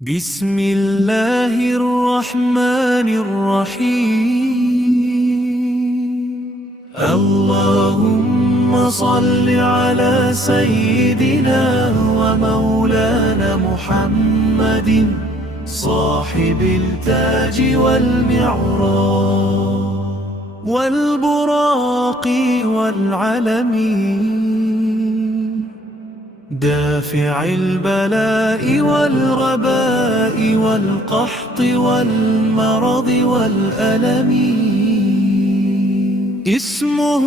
بسم الله الرحمن الرحيم. اللهم صل على سيدنا ومولانا محمد صاحب التاج والمعراج والبراق والعلمين، دافع البلاء والغباء والقحط والمرض والألم. اسمه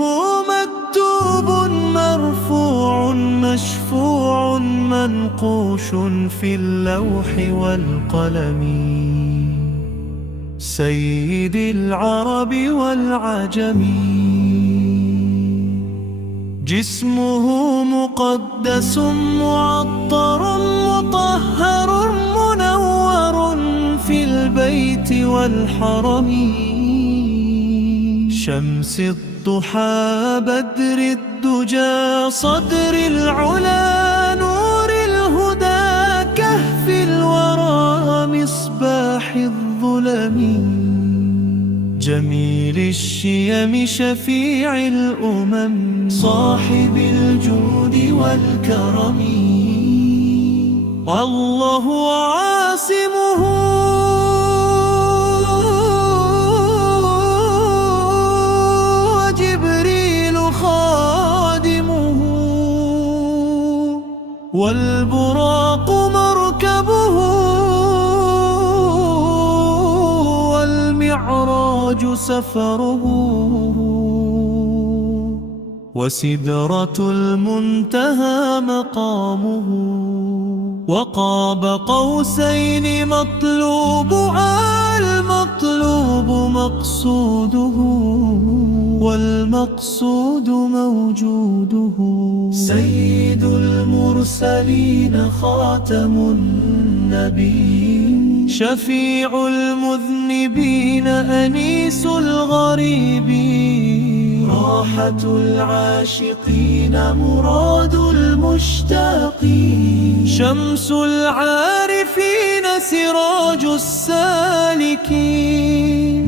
مكتوب مرفوع مشفوع منقوش في اللوح والقلم، سيد العرب والعجم. جسمه مقدس معطر مطهر منور في البيت والحرم، شمس الضحى بدر الدجى صدر العلا نور الهدى كهف الورى مصباح الظلم، جميل الشيم شفيع الأمم صاحب الجود والكرم. الله عاصمه وجبريل خادمه، والبراق مركبه والمعراج سفره، وسدرة المنتهى مقامه، وقاب قوسين مطلوب المطلوب مقصوده، والمقصود موجوده. سيد المرسلين خاتم النبيين، شفيع المذنبين أنيس الغريبين، راحة العاشقين مراد المشتاقين، شمس العارفين سراج السالكين،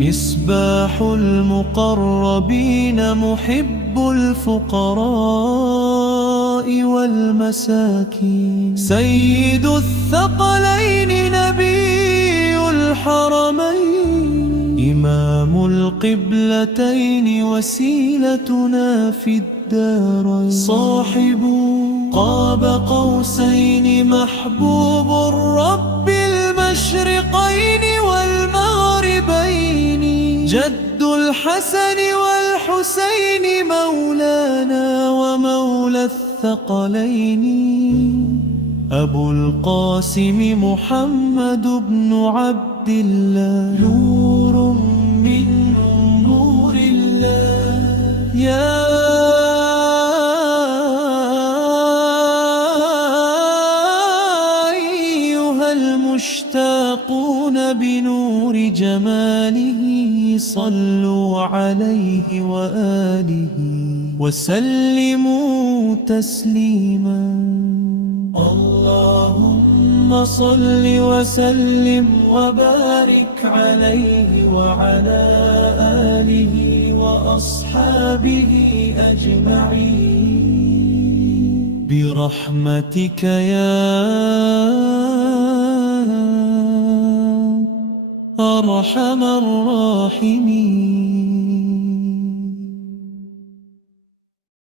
مصباح المقربين محب الفقراء والمساكين، سيد الثقلين نبي الحرمين، إمام القبلتين وسيلتنا في الدارين، صاحب قاب قوسين محبوب الرب المشرقين والمغربين، جد الحسن والحسين مولانا ومولى الثقلين، أبو القاسم محمد بن عبد الله، نور من نور الله. يا أيها المشتاقون بنور جماله صلوا عليه وآله وسلموا تسليما. اللهم صل وسلم وبارك عليه وعلى آله وأصحابه أجمعين برحمتك يا أرحم الراحمين.